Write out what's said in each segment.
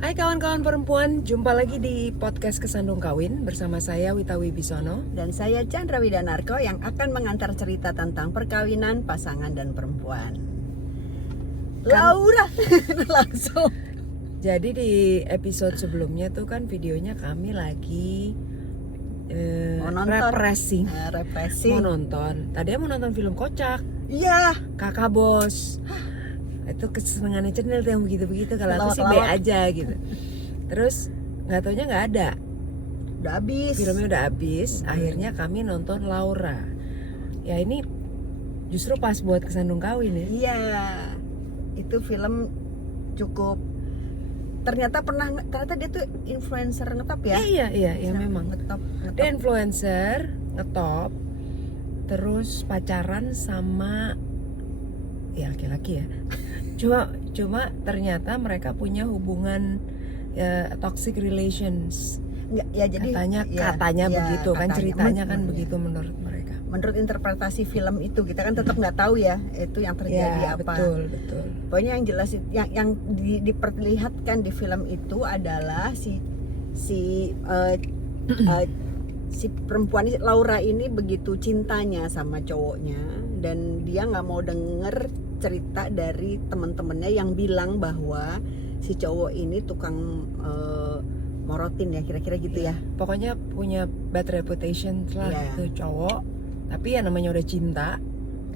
Hai kawan-kawan perempuan, jumpa lagi di podcast Kesandung Kawin bersama saya Wita Wibisono. Dan saya Chandra Widanarko yang akan mengantar cerita tentang perkawinan, pasangan, dan perempuan. Laura langsung. Jadi di episode sebelumnya tuh kan videonya kami lagi repressing. Mau nonton. Tadinya mau nonton film kocak. Iya. Kakak Bos. Itu kesenangannya Cenil tuh yang begitu-begitu. Kalau aku sih B aja gitu. Terus nggak taunya nggak ada. Udah habis. Filmnya udah habis. Akhirnya kami nonton Laura. Ya ini justru pas buat Kesandung Kawin ya. Iya. Itu film cukup. Ternyata dia tuh influencer ngetop ya. Iya memang. Ngetop. Dia influencer ngetop. Terus pacaran sama ya laki-laki ya. Cuma ternyata mereka punya hubungan toxic relations. Nggak, ya jadi katanya begitu kan, ceritanya kan begitu menurut mereka. Menurut interpretasi film itu kita kan tetap nggak tahu ya itu yang terjadi apa. Betul. Pokoknya yang jelas yang diperlihatkan di film itu adalah si perempuan Laura ini begitu cintanya sama cowoknya dan dia nggak mau denger cerita dari teman-temannya yang bilang bahwa si cowok ini tukang morotin ya, kira-kira gitu ya. Pokoknya punya bad reputation lah itu cowok. Tapi ya namanya udah cinta,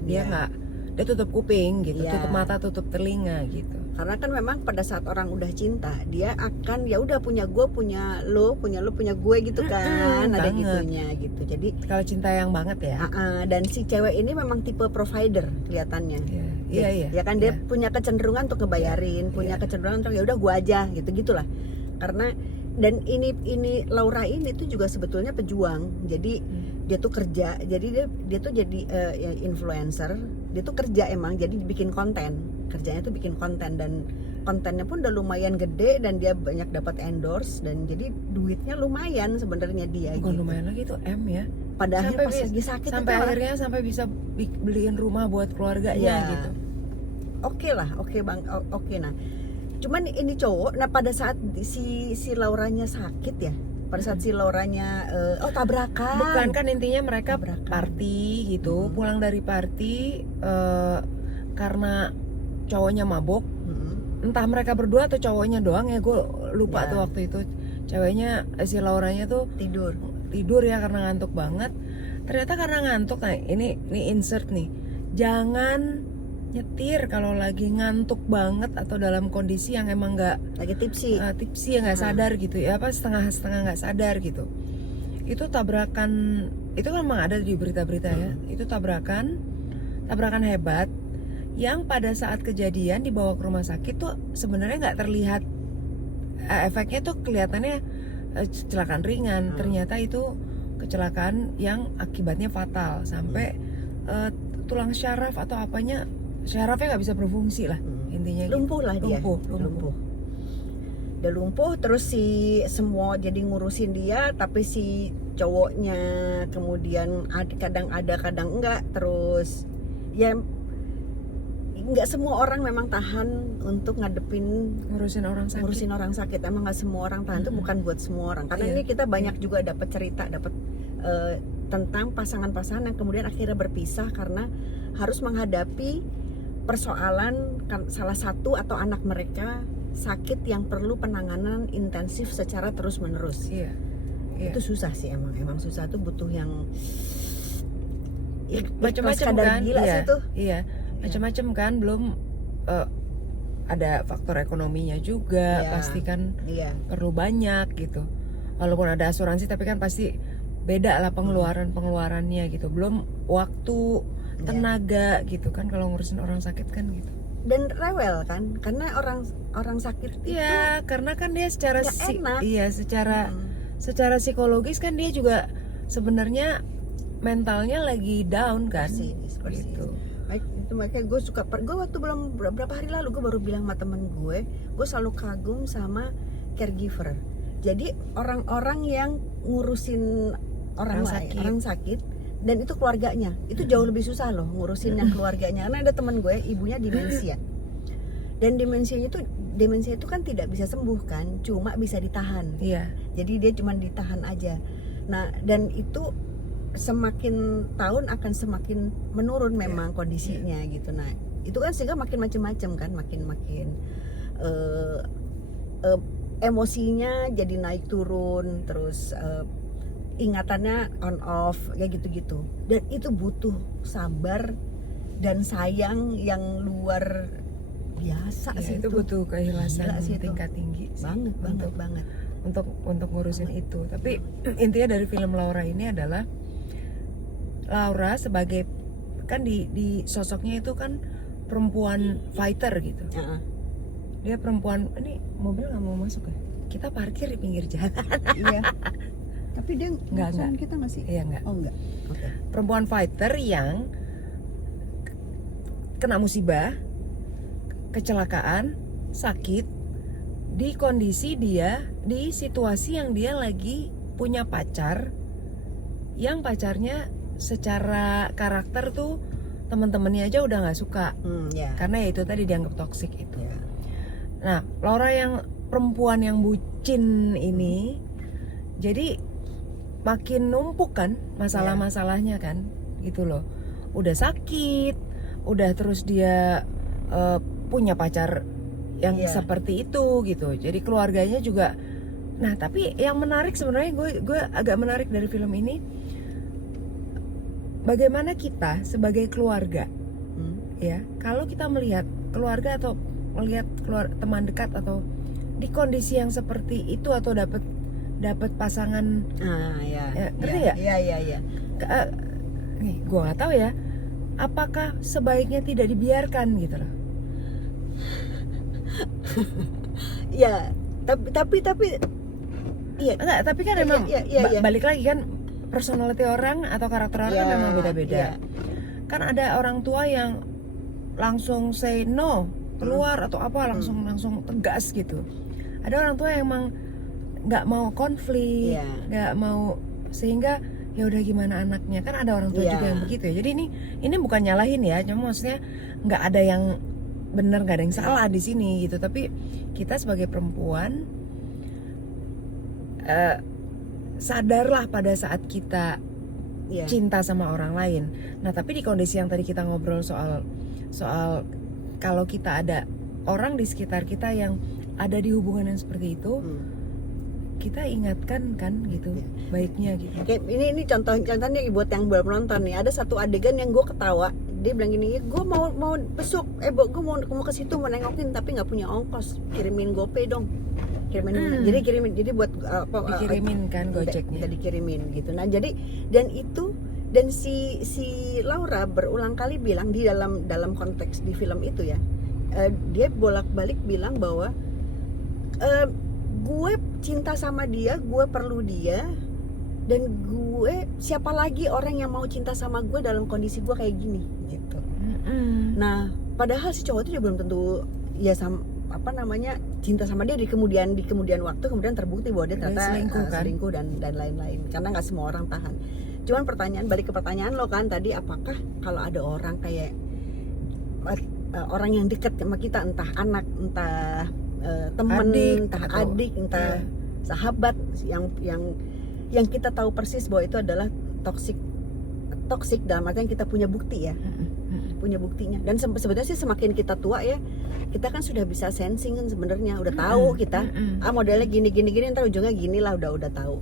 dia tutup kuping gitu, tutup mata, tutup telinga gitu. Karena kan memang pada saat orang udah cinta, dia akan ya udah punya gue, punya lo, punya gue gitu kan, ada gitunya gitu. Jadi kalau cinta yang banget ya. Dan si cewek ini memang tipe provider kelihatannya. Iya. Ya kan dia punya kecenderungan untuk ngebayarin, punya kecenderungan untuk ya udah gue aja gitu-gitulah. Karena dan ini Laura ini tuh juga sebetulnya pejuang. Jadi dia tuh kerja, jadi dia tuh jadi influencer. Dia tuh kerja emang, jadi bikin konten. Kerjanya tuh bikin konten dan kontennya pun udah lumayan gede dan dia banyak dapat endorse dan jadi duitnya lumayan sebenarnya dia. Bukan gitu. Lumayan lagi tuh M ya. Pada akhirnya pas lagi sakit sampai akhirnya sampai bisa beliin rumah buat keluarganya gitu. Oke bang, oke. Nah, cuman ini cowok. Nah pada saat si Lauranya sakit ya, pada saat si Lauranya tabrakan. Bukan kan intinya mereka party gitu, pulang dari party karena cowoknya mabok. Entah mereka berdua atau cowoknya doang ya, gue lupa tuh waktu itu. Ceweknya si Lauranya tuh tidur ya karena ngantuk banget. Ternyata karena ngantuk, nah ini insert nih, jangan nyetir kalau lagi ngantuk banget atau dalam kondisi yang emang nggak lagi tipsi ya, nggak sadar gitu ya, apa setengah nggak sadar gitu. Itu tabrakan, itu kan memang ada di berita-berita ya. Itu tabrakan hebat yang pada saat kejadian dibawa ke rumah sakit tuh sebenarnya nggak terlihat efeknya, tuh kelihatannya kecelakaan ringan. Ternyata itu kecelakaan yang akibatnya fatal sampai tulang syaraf atau apanya, syarafnya nggak bisa berfungsi lah intinya. Lumpuh lah dia. Lumpuh. Dia lumpuh, terus si semua jadi ngurusin dia, tapi si cowoknya kemudian kadang ada kadang enggak. Terus ya nggak semua orang memang tahan untuk ngadepin ngurusin orang sakit. Emang nggak semua orang tahan, itu bukan buat semua orang. Karena ini kita banyak juga dapat cerita, tentang pasangan-pasangan yang kemudian akhirnya berpisah karena harus menghadapi persoalan salah satu atau anak mereka sakit yang perlu penanganan intensif secara terus-menerus. Itu susah sih, emang susah, tuh butuh yang macam-macam kan. Gila sih tuh. Macam-macam kan, belum ada faktor ekonominya juga, pasti kan perlu banyak gitu. Walaupun ada asuransi tapi kan pasti beda lah pengeluarannya gitu. Belum waktu, tenaga gitu kan kalau ngurusin orang sakit kan gitu. Dan rewel kan, karena orang sakit itu karena kan dia secara secara psikologis kan dia juga sebenarnya mentalnya lagi down kan. Gitu. Itu makanya gue waktu beberapa hari lalu gue baru bilang sama temen gue selalu kagum sama caregiver. Jadi orang-orang yang ngurusin orang sakit dan itu keluarganya, itu jauh lebih susah loh ngurusin yang keluarganya. Karena ada temen gue, ibunya demensia. Dan demensia itu kan tidak bisa sembuh kan, cuma bisa ditahan. Iya. Jadi dia cuma ditahan aja. Nah, dan itu semakin tahun akan semakin menurun memang kondisinya gitu. Nah, itu kan sehingga makin macam-macam kan, makin eh, emosinya jadi naik turun, terus ingatannya on off kayak gitu-gitu. Dan itu butuh sabar dan sayang yang luar biasa Ya, sih itu butuh keikhlasan Gila sih itu. tingkat tinggi sih banget. untuk ngurusin itu. Tapi intinya dari film Laura ini adalah Laura sebagai kan di sosoknya itu kan perempuan fighter gitu. Heeh. Dia perempuan, ini mobil nggak mau masuk ya? Kita parkir di pinggir jalan. Iya. Tapi dia Enggak. kita nggak sih? Iya nggak. Oh enggak. Oke. Perempuan fighter yang kena musibah, kecelakaan, sakit, di kondisi dia di situasi yang dia lagi punya pacar, yang pacarnya secara karakter tuh teman-temannya aja udah nggak suka Ya. karena ya itu tadi dianggap toksik itu. Ya. Nah, Laura yang perempuan yang bucin ini jadi makin numpuk kan masalah-masalahnya kan gitu loh. Udah sakit, udah terus dia punya pacar yang Iya. seperti itu gitu. Jadi keluarganya juga. Nah, tapi yang menarik sebenarnya gue agak menarik dari film ini, bagaimana kita sebagai keluarga ya, kalau kita melihat keluarga atau melihat teman dekat atau di kondisi yang seperti itu atau dapat pasangan Ya. Ya, ngerti ya? ya? Iya. nih gue nggak tahu ya, apakah sebaiknya tidak dibiarkan gitu loh. Ya, tapi iya. Enggak, tapi kan memang Iya. balik lagi kan, personality orang atau karakter orang kan Iya, memang beda-beda. iya. Kan ada orang tua yang langsung say no, keluar atau apa langsung tegas gitu. Ada orang tua yang emang nggak mau konflik, Iya. nggak mau, sehingga ya udah gimana anaknya. Kan ada orang tua Iya. juga yang begitu ya. Jadi ini bukan nyalahin ya, cuma maksudnya nggak ada yang benar, nggak ada yang salah di sini gitu. Tapi kita sebagai perempuan sadarlah pada saat kita Iya. cinta sama orang lain. Nah, tapi di kondisi yang tadi kita ngobrol soal kalau kita ada orang di sekitar kita yang ada di hubungan yang seperti itu, kita ingatkan kan gitu, baiknya gitu. Kayak ini contohnya buat yang belum nonton nih. Ada satu adegan yang gue ketawa. Dia bilang gini, gue mau besok, gue mau ke situ mau nengokin tapi nggak punya ongkos, kirimin GoPay dong. Jadi buat Dikirimin kan Gojeknya. dikirimin gitu. Nah jadi dan si Laura berulang kali bilang di dalam konteks di film itu ya, dia bolak-balik bilang bahwa gue cinta sama dia, gue perlu dia, dan gue siapa lagi orang yang mau cinta sama gue dalam kondisi gue kayak gini gitu. Nah padahal si cowok itu juga belum tentu ya cinta sama dia di kemudian waktu kemudian terbukti bahwa dia ternyata selingkuh dan lain-lain, karena nggak semua orang tahan. Cuman balik ke pertanyaan lo kan tadi, apakah kalau ada orang kayak orang yang dekat sama kita, entah anak, entah teman, entah adik, entah sahabat yang kita tahu persis bahwa itu adalah toksik dalam artian kita punya bukti ya, punya buktinya. Dan sebenarnya sih semakin kita tua ya, kita kan sudah bisa sensing kan sebenarnya, udah tahu kita modelnya gini ntar ujungnya gini lah, udah tahu.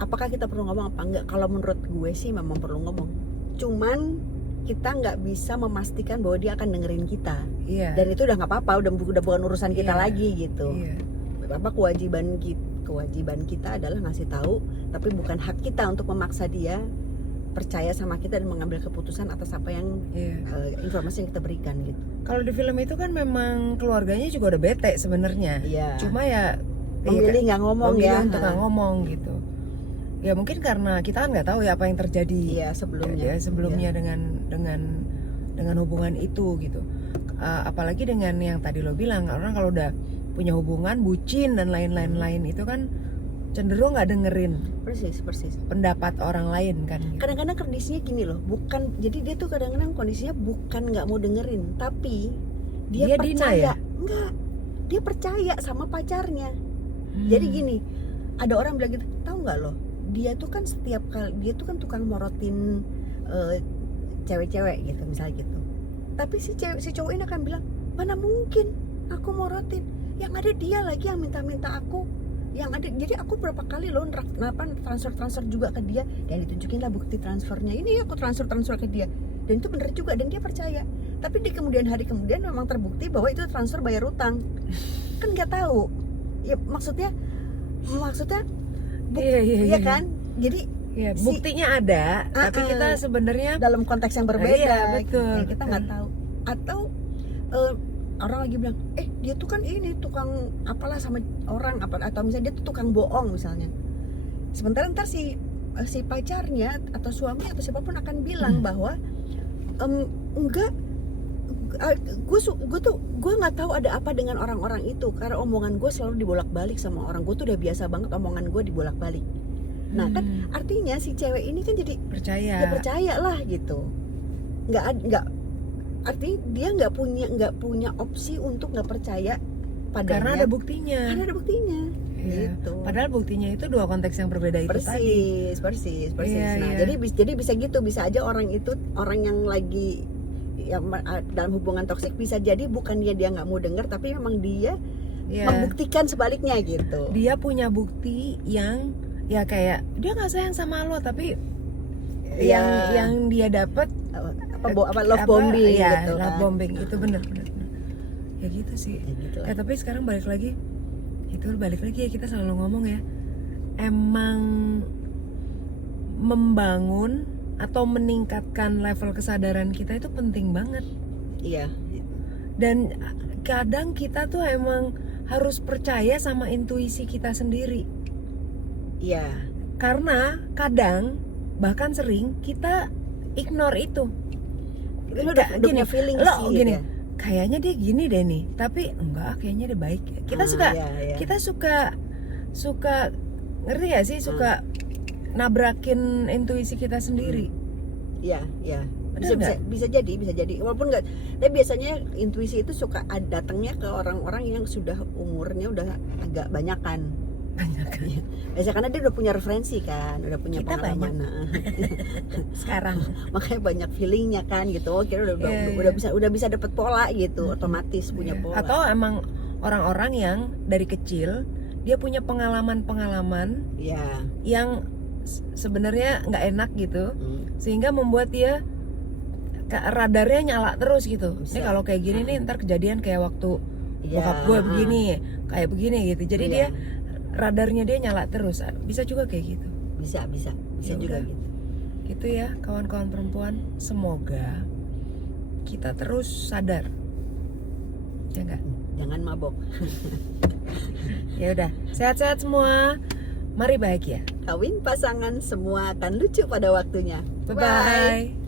Apakah kita perlu ngomong apa enggak? Kalau menurut gue sih memang perlu ngomong, cuman kita nggak bisa memastikan bahwa dia akan dengerin kita. Dan itu udah nggak apa-apa, udah bukan urusan kita lagi gitu. Kewajiban kita adalah ngasih tahu, tapi bukan hak kita untuk memaksa dia percaya sama kita dan mengambil keputusan atas apa yang informasi yang kita berikan gitu. Kalau di film itu kan memang keluarganya juga udah bete sebenarnya. Cuma ya memilih nggak ngomong ya, untuk nggak ngomong gitu. Ya mungkin karena kita kan nggak tahu ya apa yang terjadi sebelumnya dengan hubungan itu gitu. Apalagi dengan yang tadi lo bilang, orang kalau udah punya hubungan bucin dan lain-lain itu kan cenderung nggak dengerin persis pendapat orang lain kan gitu. Kadang-kadang kondisinya gini loh, bukan, jadi dia tuh kadang-kadang kondisinya bukan nggak mau dengerin, tapi Dia Dina percaya, ya? enggak, dia percaya sama pacarnya. Jadi gini, ada orang bilang gitu, tahu nggak loh, dia tuh kan setiap kali, dia tuh kan tukang morotin cewek-cewek gitu, misalnya gitu. Tapi si cowok ini akan bilang, mana mungkin aku morotin, yang ada dia lagi yang minta-minta aku, yang ada, jadi aku berapa kali loh transfer juga ke dia, dan ditunjukin lah bukti transfernya, ini aku transfer ke dia, dan itu bener juga, dan dia percaya. Tapi di kemudian hari memang terbukti bahwa itu transfer bayar utang, kan nggak tahu, ya maksudnya Iya kan, jadi ya, buktinya ada, tapi kita sebenarnya dalam konteks yang berbeda, iya, betul, ya, kita nggak tahu. Atau orang lagi bilang, dia tuh kan ini tukang apalah sama orang apa, atau misalnya dia tuh tukang bohong misalnya. Sementara ntar si pacarnya atau suami atau siapapun akan bilang bahwa enggak, gue nggak tahu ada apa dengan orang-orang itu, karena omongan gue selalu dibolak-balik sama orang, gue tuh udah biasa banget omongan gue dibolak-balik. Nah kan artinya si cewek ini kan jadi percaya lah gitu. Nggak artinya dia nggak punya opsi untuk nggak percaya padanya, karena ada buktinya. Iya. Gitu. Padahal buktinya itu dua konteks yang berbeda itu tadi. Persis. Iya, Nah, iya. jadi bisa gitu, bisa aja orang yang lagi ya, dalam hubungan toksik, bisa jadi bukan dia nggak mau dengar, tapi memang dia membuktikan sebaliknya gitu. Dia punya bukti yang ya kayak dia nggak sayang sama lo, tapi yang dia dapat love bombing ya, gitu love kan. bombing itu bener. Ya gitu sih. Ya gitu lah. Tapi sekarang balik lagi ya, kita selalu ngomong ya, emang membangun atau meningkatkan level kesadaran kita itu penting banget. Iya. Dan kadang kita tuh emang harus percaya sama intuisi kita sendiri. Iya. Karena kadang bahkan sering kita ignore itu. Lu udah punya feeling sih gini, ya. kayaknya dia gini deh nih, tapi enggak, kayaknya dia baik. Kita suka ngerti gak sih, suka nabrakin intuisi kita sendiri. Iya. Bisa jadi. Walaupun enggak, tapi biasanya intuisi itu suka datangnya ke orang-orang yang sudah umurnya udah agak banyakan. Biasanya karena dia udah punya referensi kan, udah punya Kita pengalaman. Sekarang Makanya banyak feelingnya kan gitu. Oh, kira udah bisa dapet pola gitu, otomatis punya pola. Atau emang orang-orang yang dari kecil dia punya pengalaman yang sebenarnya nggak enak gitu, sehingga membuat dia radarnya nyala terus gitu. Ini kalau kayak gini nih ntar kejadian kayak waktu bokap gue kayak begini gitu. Jadi dia radarnya dia nyala terus. Bisa juga kayak gitu. Bisa Ya juga udah. gitu. Gitu ya kawan-kawan perempuan, semoga kita terus sadar. Ya enggak? Jangan mabok. Ya udah, sehat-sehat semua. Mari bahagia. Kawin pasangan semua akan lucu pada waktunya. Bye bye.